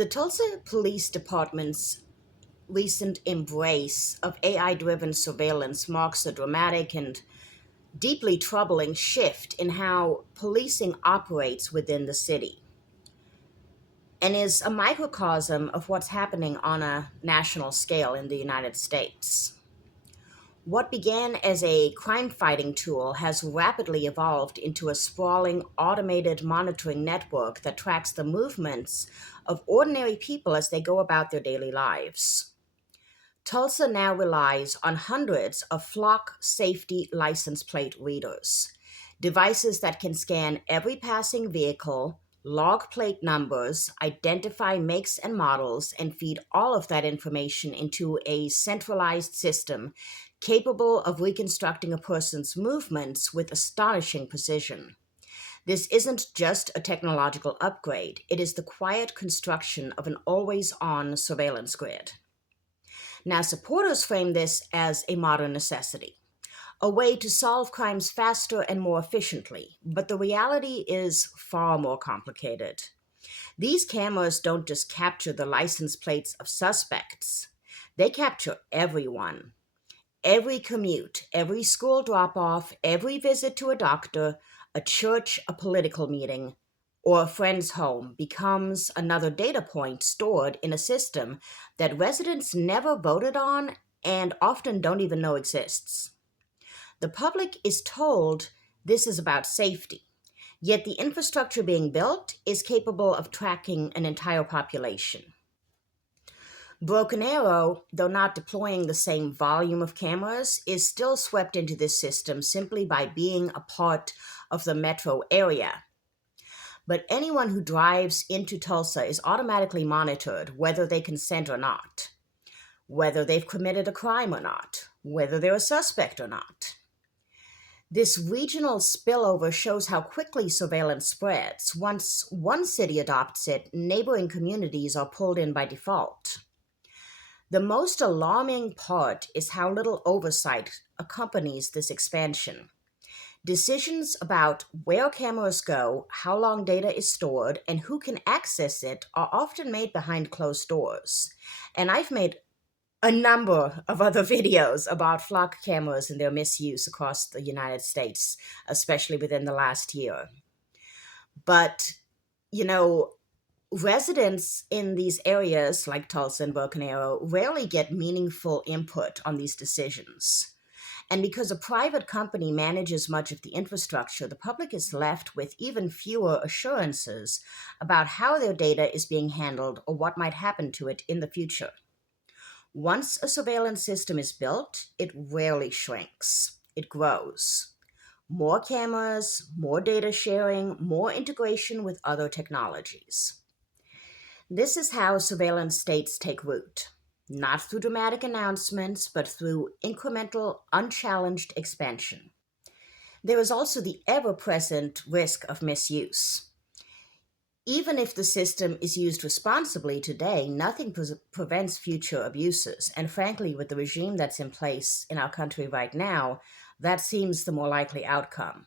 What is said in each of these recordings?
The Tulsa Police Department's recent embrace of AI driven surveillance marks a dramatic and deeply troubling shift in how policing operates within the city and is a microcosm of what's happening on a national scale in the United States. What began as a crime fighting tool has rapidly evolved into a sprawling automated monitoring network that tracks the movements of ordinary people as they go about their daily lives. Tulsa now relies on hundreds of flock safety license plate readers, devices that can scan every passing vehicle, log plate numbers, identify makes and models, and feed all of that information into a centralized system capable of reconstructing a person's movements with astonishing precision. This isn't just a technological upgrade, it is the quiet construction of an always on surveillance grid. Now, supporters frame this as a modern necessity, a way to solve crimes faster and more efficiently, but the reality is far more complicated. These cameras don't just capture the license plates of suspects, they capture everyone. Every commute, every school drop off, every visit to a doctor, a church, a political meeting, or a friend's home becomes another data point stored in a system that residents never voted on and often don't even know exists. The public is told this is about safety, yet the infrastructure being built is capable of tracking an entire population. Broken Arrow, though not deploying the same volume of cameras, is still swept into this system simply by being a part of the metro area. But anyone who drives into Tulsa is automatically monitored, whether they consent or not, whether they've committed a crime or not, whether they're a suspect or not. This regional spillover shows how quickly surveillance spreads. Once one city adopts it, neighboring communities are pulled in by default. The most alarming part is how little oversight accompanies this expansion. Decisions about where cameras go, how long data is stored, and who can access it are often made behind closed doors. And I've made a number of other videos about flock cameras and their misuse across the United States, especially within the last year. But, you know, residents in these areas like Tulsa and Broken Arrow rarely get meaningful input on these decisions. And because a private company manages much of the infrastructure, the public is left with even fewer assurances about how their data is being handled or what might happen to it in the future. Once a surveillance system is built, it rarely shrinks, it grows. More cameras, more data sharing, more integration with other technologies. This is how surveillance states take root, not through dramatic announcements, but through incremental, unchallenged expansion. There is also the ever present risk of misuse. Even if the system is used responsibly today, nothing prevents future abuses. And frankly, with the regime that's in place in our country right now, that seems the more likely outcome.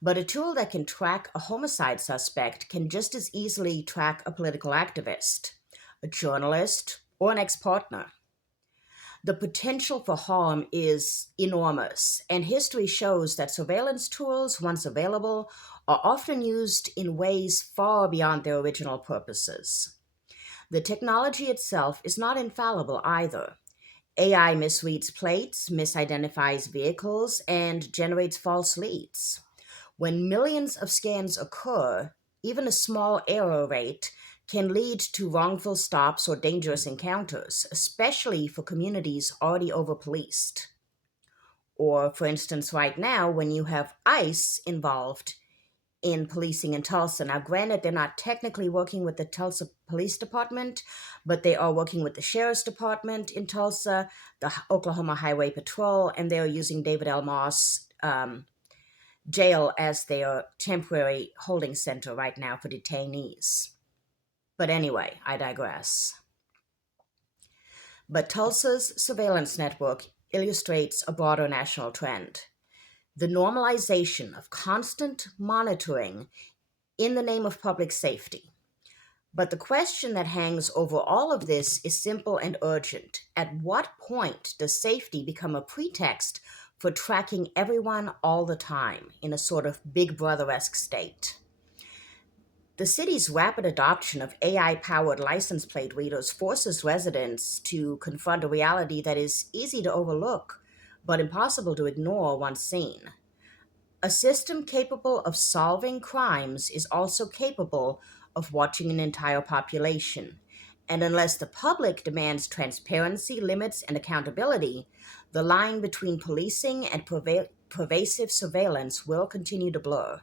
But a tool that can track a homicide suspect can just as easily track a political activist, a journalist, or an ex partner. The potential for harm is enormous, and history shows that surveillance tools, once available, are often used in ways far beyond their original purposes. The technology itself is not infallible either. AI misreads plates, misidentifies vehicles, and generates false leads. When millions of scans occur, even a small error rate can lead to wrongful stops or dangerous encounters, especially for communities already over-policed. Or, for instance, right now, when you have ICE involved in policing in Tulsa. Now, granted, they're not technically working with the Tulsa Police Department, but they are working with the Sheriff's Department in Tulsa, the Oklahoma Highway Patrol, and they are using David L. Moss jail as their temporary holding center right now for detainees. But anyway, I digress. But Tulsa's surveillance network illustrates a broader national trend. The normalization of constant monitoring in the name of public safety. But the question that hangs over all of this is simple and urgent. At what point does safety become a pretext for tracking everyone all the time in a sort of Big Brother esque state? The city's rapid adoption of AI powered license plate readers forces residents to confront a reality that is easy to overlook, but impossible to ignore once seen. A system capable of solving crimes is also capable of watching an entire population. And unless the public demands transparency, limits, and accountability, the line between policing and pervasive surveillance will continue to blur.